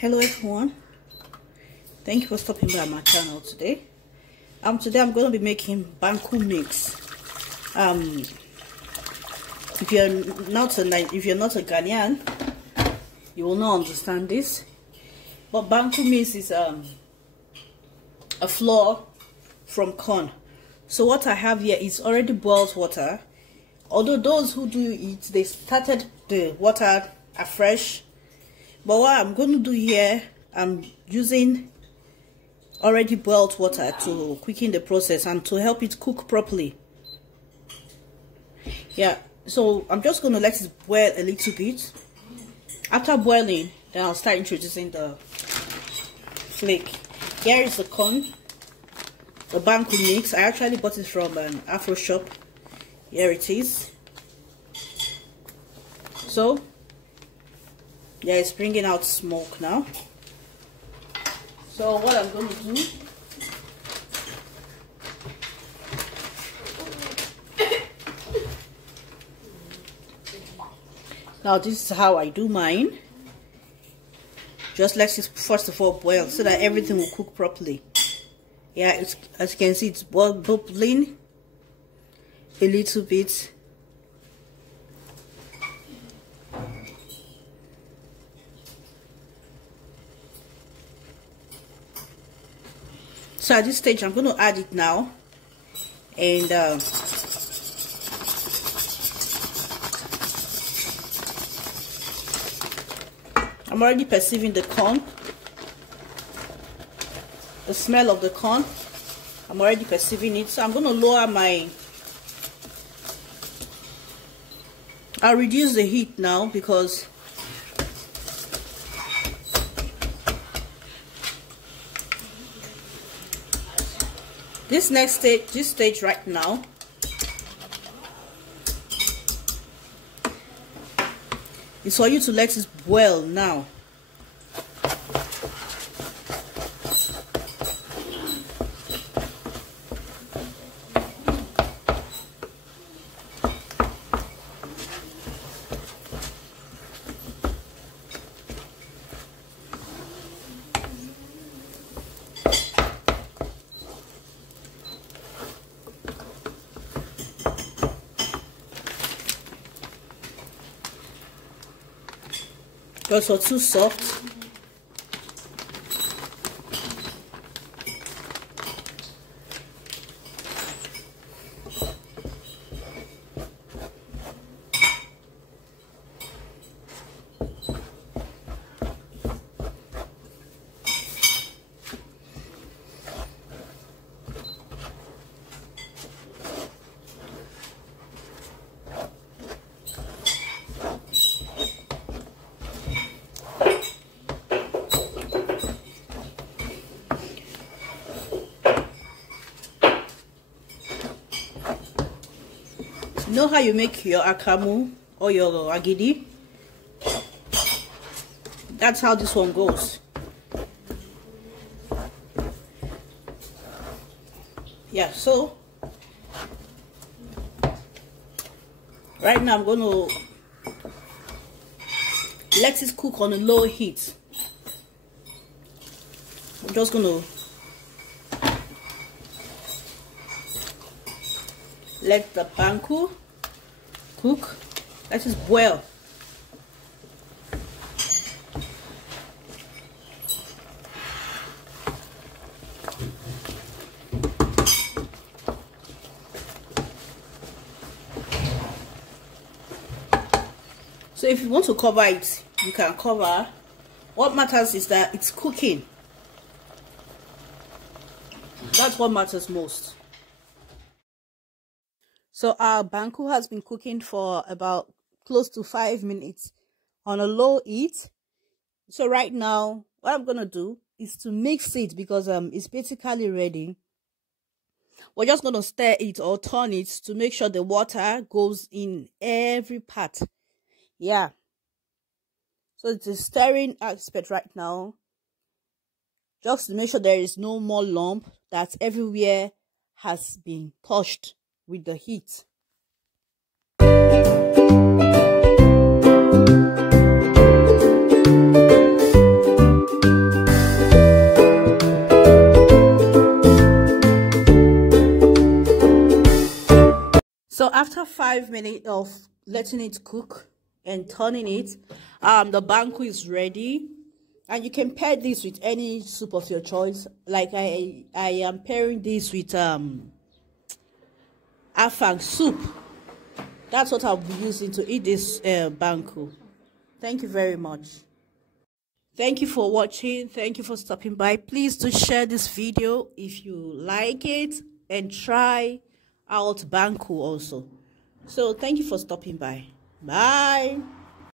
Hello everyone, thank you for stopping by my channel today. Today I'm going to be making Banku mix. If you're not a Ghanaian, you will not understand this, but Banku mix is a flour from corn. So what I have here is already boiled water, although those who do it, they started the water afresh. But what I'm going to do here, I'm using already boiled water to quicken the process and to help it cook properly. Yeah, so I'm just going to let it boil a little bit. After boiling, then I'll start introducing the flake. Here is the corn, the Banku mix. I actually bought it from an Afro shop. Here it is. So yeah, it's bringing out smoke now. So what I'm going to do, now this is how I do mine. Just let it first of all boil so that everything will cook properly. Yeah, it's, as you can see, it's bubbling a little bit. So at this stage, I'm going to add it now, and I'm already perceiving the corn, the smell of the corn. I'm already perceiving it, so I'm going to lower I'll reduce the heat now, because this stage right now, is for you to let it boil now. Also too soft. You know how you make your akamu or your agidi? That's how this one goes. Yeah, so right now I'm going to let it cook on a low heat. I'm just going to let the Banku cook, let it boil. So if you want to cover it, you can cover. What matters is that it's cooking. That's what matters most. So our Banku has been cooking for about close to 5 minutes on a low heat. So right now, what I'm going to do is to mix it, because it's basically ready. We're just going to stir it or turn it to make sure the water goes in every part. Yeah. So it's a stirring aspect right now, just to make sure there is no more lump, that everywhere has been touched with the heat. after 5 minutes of letting it cook and turning it, the banku is ready. And you can pair this with any soup of your choice. Like I am pairing this with afang soup. That's what I'll be using to eat this banku. Thank you very much. Thank you for watching. Thank you for stopping by. Please do share this video if you like it, and try out banku also. So thank you for stopping by. Bye.